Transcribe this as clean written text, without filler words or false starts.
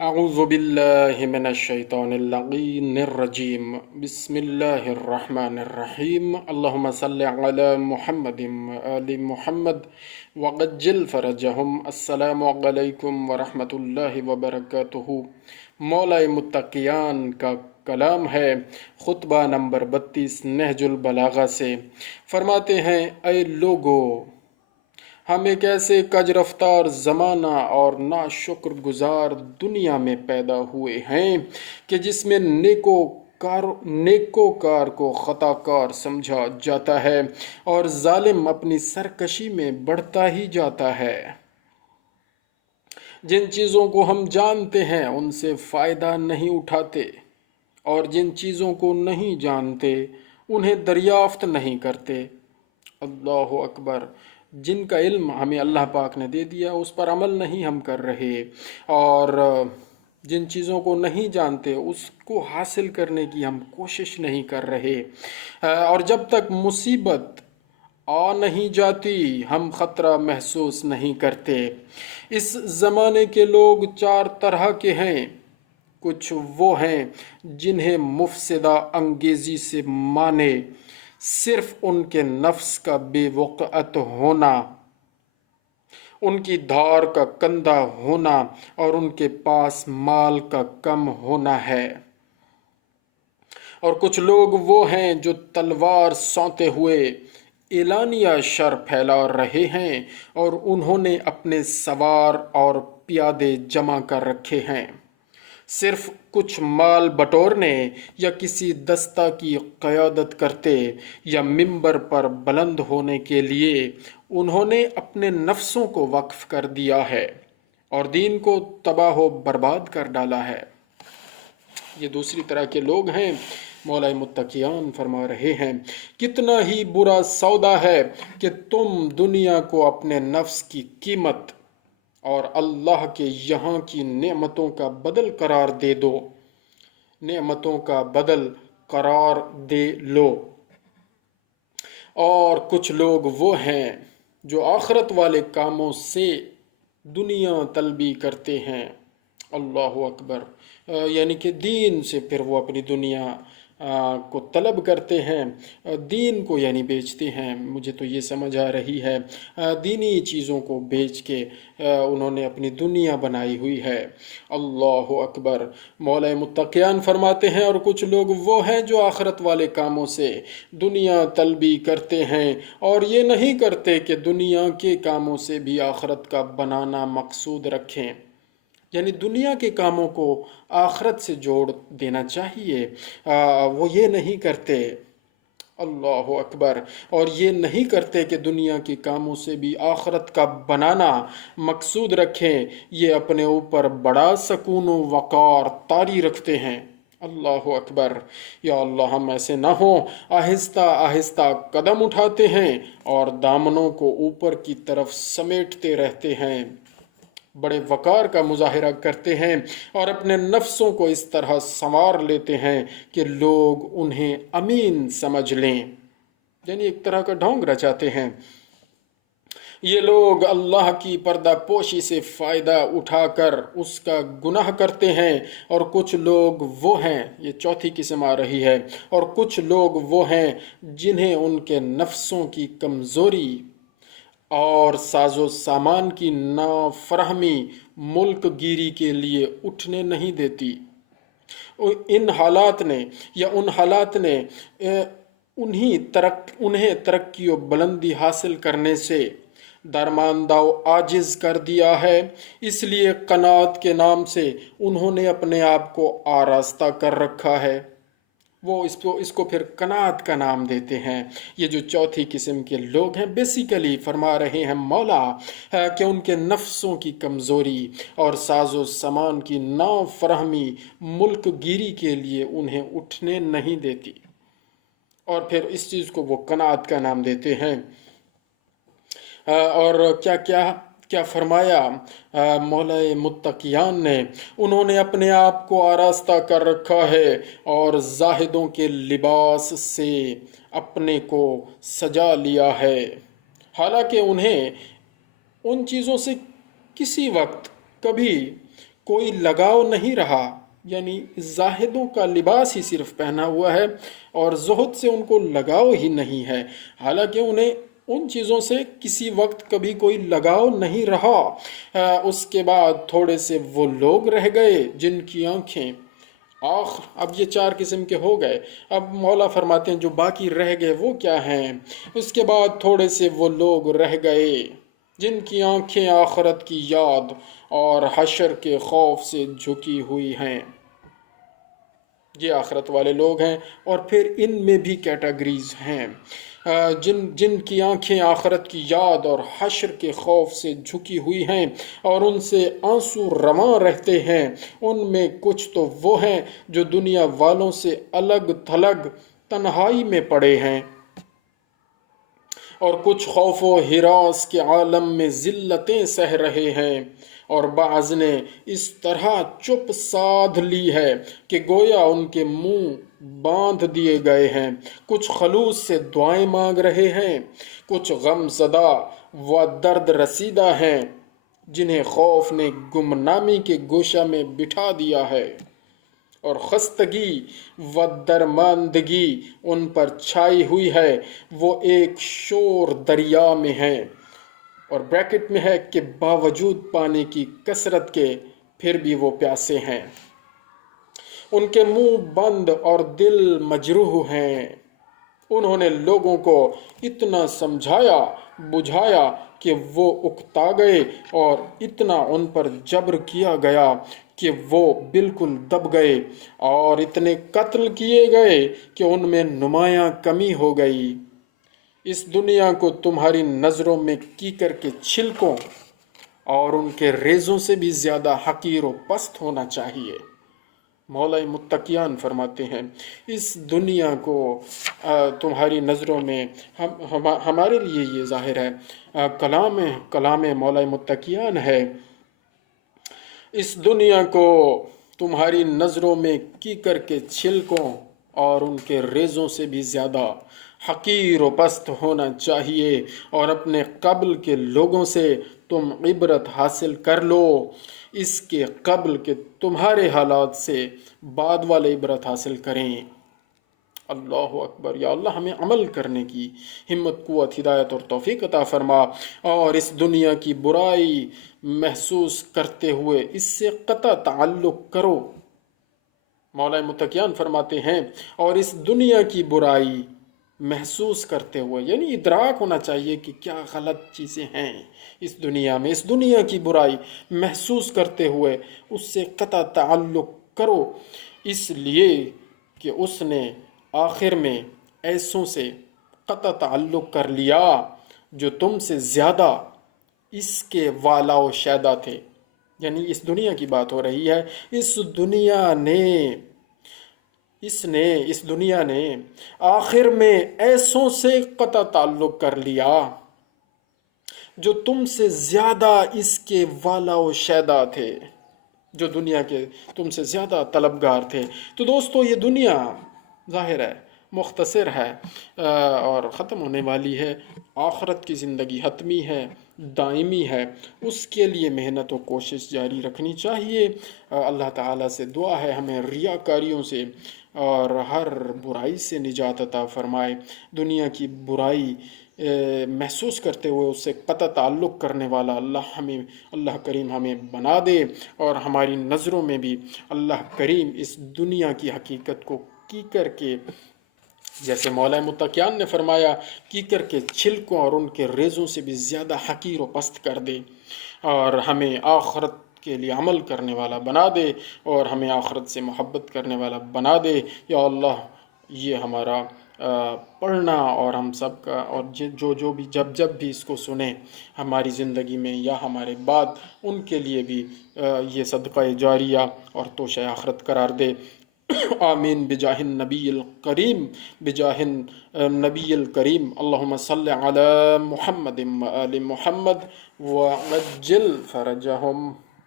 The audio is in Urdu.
أعوذ بالله من الشيطان اللعين الرجيم بسم الله الرحمن الرحيم اللهم صل على محمد وآل محمد وعجل فرجهم السلام علیکم ورحمۃ اللہ وبرکاتہ۔ مولا متقیان کا کلام ہے، خطبہ نمبر 32 نہج البلاغہ سے۔ فرماتے ہیں، اے لوگو، ہم ایک ایسے کج رفتار زمانہ اور ناشکر گزار دنیا میں پیدا ہوئے ہیں کہ جس میں نیکوکار کو خطا کار سمجھا جاتا ہے اور ظالم اپنی سرکشی میں بڑھتا ہی جاتا ہے۔ جن چیزوں کو ہم جانتے ہیں ان سے فائدہ نہیں اٹھاتے، اور جن چیزوں کو نہیں جانتے انہیں دریافت نہیں کرتے۔ اللہ اکبر۔ جن کا علم ہمیں اللہ پاک نے دے دیا اس پر عمل نہیں ہم کر رہے، اور جن چیزوں کو نہیں جانتے اس کو حاصل کرنے کی ہم کوشش نہیں کر رہے، اور جب تک مصیبت آ نہیں جاتی ہم خطرہ محسوس نہیں کرتے۔ اس زمانے کے لوگ چار طرح کے ہیں۔ کچھ وہ ہیں جنہیں مفسدہ انگیزی سے مانے صرف ان کے نفس کا بے وقعت ہونا، ان کی دھار کا کندھا ہونا اور ان کے پاس مال کا کم ہونا ہے۔ اور کچھ لوگ وہ ہیں جو تلوار سونتے ہوئے اعلانیہ شر پھیلا رہے ہیں، اور انہوں نے اپنے سوار اور پیادے جمع کر رکھے ہیں صرف کچھ مال بٹورنے یا کسی دستہ کی قیادت کرتے یا ممبر پر بلند ہونے کے لیے۔ انہوں نے اپنے نفسوں کو وقف کر دیا ہے اور دین کو تباہ و برباد کر ڈالا ہے۔ یہ دوسری طرح کے لوگ ہیں۔ مولا متقیان فرما رہے ہیں، کتنا ہی برا سودا ہے کہ تم دنیا کو اپنے نفس کی قیمت اور اللہ کے یہاں کی نعمتوں کا بدل قرار دے دو، نعمتوں کا بدل قرار دے لو۔ اور کچھ لوگ وہ ہیں جو آخرت والے کاموں سے دنیا طلبی کرتے ہیں۔ اللہ اکبر۔ یعنی کہ دین سے پھر وہ اپنی دنیا کو طلب کرتے ہیں، دین کو یعنی بیچتے ہیں۔ مجھے تو یہ سمجھ آ رہی ہے دینی چیزوں کو بیچ کے انہوں نے اپنی دنیا بنائی ہوئی ہے۔ اللہ اکبر۔ مولا متقیان فرماتے ہیں، اور کچھ لوگ وہ ہیں جو آخرت والے کاموں سے دنیا طلبی کرتے ہیں اور یہ نہیں کرتے کہ دنیا کے کاموں سے بھی آخرت کا بنانا مقصود رکھیں، یعنی دنیا کے کاموں کو آخرت سے جوڑ دینا چاہیے، وہ یہ نہیں کرتے۔ اللہ اکبر۔ اور یہ نہیں کرتے کہ دنیا کے کاموں سے بھی آخرت کا بنانا مقصود رکھیں، یہ اپنے اوپر بڑا سکون و وقار طاری رکھتے ہیں۔ اللہ اکبر۔ یا اللہ ہم ایسے نہ ہوں۔ آہستہ آہستہ قدم اٹھاتے ہیں اور دامنوں کو اوپر کی طرف سمیٹتے رہتے ہیں، بڑے وقار کا مظاہرہ کرتے ہیں اور اپنے نفسوں کو اس طرح سنوار لیتے ہیں کہ لوگ انہیں امین سمجھ لیں، یعنی ایک طرح کا ڈھونگ رچاتے ہیں۔ یہ لوگ اللہ کی پردہ پوشی سے فائدہ اٹھا کر اس کا گناہ کرتے ہیں، اور کچھ لوگ وہ ہیں، یہ چوتھی قسم آ رہی ہے، اور کچھ لوگ وہ ہیں جنہیں ان کے نفسوں کی کمزوری اور ساز و سامان کی نافرہمی ملک گیری کے لیے اٹھنے نہیں دیتی۔ ان حالات نے انہیں ترقی و بلندی حاصل کرنے سے درماندہ و عاجز کر دیا ہے، اس لیے قناعت کے نام سے انہوں نے اپنے آپ کو آراستہ کر رکھا ہے۔ وہ اس کو پھر قناعت کا نام دیتے ہیں۔ یہ جو چوتھی قسم کے لوگ ہیں، بیسیکلی فرما رہے ہیں مولا کہ ان کے نفسوں کی کمزوری اور ساز و سامان کی نافرہمی ملک گیری کے لیے انہیں اٹھنے نہیں دیتی، اور پھر اس چیز کو وہ قناعت کا نام دیتے ہیں۔ اور کیا فرمایا مولا متقیان نے، انہوں نے اپنے آپ کو آراستہ کر رکھا ہے اور زاہدوں کے لباس سے اپنے کو سجا لیا ہے، حالانکہ انہیں ان چیزوں سے کسی وقت کبھی کوئی لگاؤ نہیں رہا، یعنی زاہدوں کا لباس ہی صرف پہنا ہوا ہے اور زہد سے ان کو لگاؤ ہی نہیں ہے، حالانکہ انہیں ان چیزوں سے کسی وقت کبھی کوئی لگاؤ نہیں رہا۔ اس کے بعد تھوڑے سے وہ لوگ رہ گئے جن کی آنکھیں اب یہ 4 قسم کے ہو گئے۔ اب مولا فرماتے ہیں جو باقی رہ گئے وہ کیا ہیں؟ اس کے بعد تھوڑے سے وہ لوگ رہ گئے جن کی آنکھیں آخرت کی یاد اور حشر کے خوف سے جھکی ہوئی ہیں۔ یہ آخرت والے لوگ ہیں، اور پھر ان میں بھی کیٹیگریز ہیں۔ جن کی آنکھیں آخرت کی یاد اور حشر کے خوف سے جھکی ہوئی ہیں اور ان سے آنسو رواں رہتے ہیں، ان میں کچھ تو وہ ہیں جو دنیا والوں سے الگ تھلگ تنہائی میں پڑے ہیں، اور کچھ خوف و ہراس کے عالم میں ذلتیں سہ رہے ہیں، اور بعض نے اس طرح چپ سادھ لی ہے کہ گویا ان کے منہ باندھ دیے گئے ہیں۔ کچھ خلوص سے دعائیں مانگ رہے ہیں، کچھ غم زدہ و درد رسیدہ ہیں جنہیں خوف نے گمنامی کے گوشہ میں بٹھا دیا ہے، اور خستگی و درماندگی ان پر چھائی ہوئی ہے، وہ ایک شور دریا میں ہیں، اور بریکٹ میں ہے کہ باوجود پانی کی کثرت کے پھر بھی وہ پیاسے ہیں۔ ان کے منہ بند اور دل مجروح ہیں۔ انہوں نے لوگوں کو اتنا سمجھایا بجھایا کہ وہ اکتا گئے، اور اتنا ان پر جبر کیا گیا کہ وہ بالکل دب گئے، اور اتنے قتل کیے گئے کہ ان میں نمایاں کمی ہو گئی۔ اس دنیا کو تمہاری نظروں میں کیکر کے چھلکوں اور ان کے ریزوں سے بھی زیادہ حقیر و پست ہونا چاہیے۔ مولا متقیان فرماتے ہیں اس دنیا کو تمہاری نظروں میں، ہمارے لیے یہ ظاہر ہے کلام مولا متقیان ہے، اس دنیا کو تمہاری نظروں میں کیکر کے چھلکوں اور ان کے ریزوں سے بھی زیادہ حقیر و پست ہونا چاہیے، اور اپنے قبل کے لوگوں سے تم عبرت حاصل کر لو، اس کے قبل کہ تمہارے حالات سے بعد والے عبرت حاصل کریں۔ اللہ اکبر۔ یا اللہ ہمیں عمل کرنے کی ہمت، قوت، ہدایت اور توفیق عطا فرما، اور اس دنیا کی برائی محسوس کرتے ہوئے اس سے قطع تعلق کرو۔ مولا متقیان فرماتے ہیں اور اس دنیا کی برائی محسوس کرتے ہوئے، یعنی ادراک ہونا چاہیے کہ کیا غلط چیزیں ہیں اس دنیا میں، اس دنیا کی برائی محسوس کرتے ہوئے اس سے قطع تعلق کرو، اس لیے کہ اس نے آخر میں ایسوں سے قطع تعلق کر لیا جو تم سے زیادہ اس کے والا و شیدا تھے۔ یعنی اس دنیا کی بات ہو رہی ہے، اس دنیا نے آخر میں ایسوں سے قطع تعلق کر لیا جو تم سے زیادہ اس کے والا و شیدا تھے، جو دنیا کے تم سے زیادہ طلبگار تھے۔ تو دوستو یہ دنیا ظاہر ہے مختصر ہے اور ختم ہونے والی ہے، آخرت کی زندگی حتمی ہے، دائمی ہے، اس کے لیے محنت و کوشش جاری رکھنی چاہیے۔ اللہ تعالیٰ سے دعا ہے ہمیں ریاکاریوں سے اور ہر برائی سے نجات عطا فرمائے، دنیا کی برائی محسوس کرتے ہوئے اس سے قطع تعلق کرنے والا اللہ کریم ہمیں بنا دے، اور ہماری نظروں میں بھی اللہ کریم اس دنیا کی حقیقت کو کیکر کے، جیسے مولا متقیان نے فرمایا، کیکر کے چھلکوں اور ان کے ریزوں سے بھی زیادہ حقیر و پست کر دے، اور ہمیں آخرت کے لیے عمل کرنے والا بنا دے، اور ہمیں آخرت سے محبت کرنے والا بنا دے۔ یا اللہ یہ ہمارا پڑھنا اور ہم سب کا، اور جو بھی جب بھی اس کو سنیں ہماری زندگی میں یا ہمارے بعد، ان کے لیے بھی یہ صدقہ جاریہ اور توشہ آخرت قرار دے۔ آمین بجاہ النبی الکریم، بجاہ النبی الکریم۔ اللہم صل علی محمد و آل محمد وعجل فرجہم۔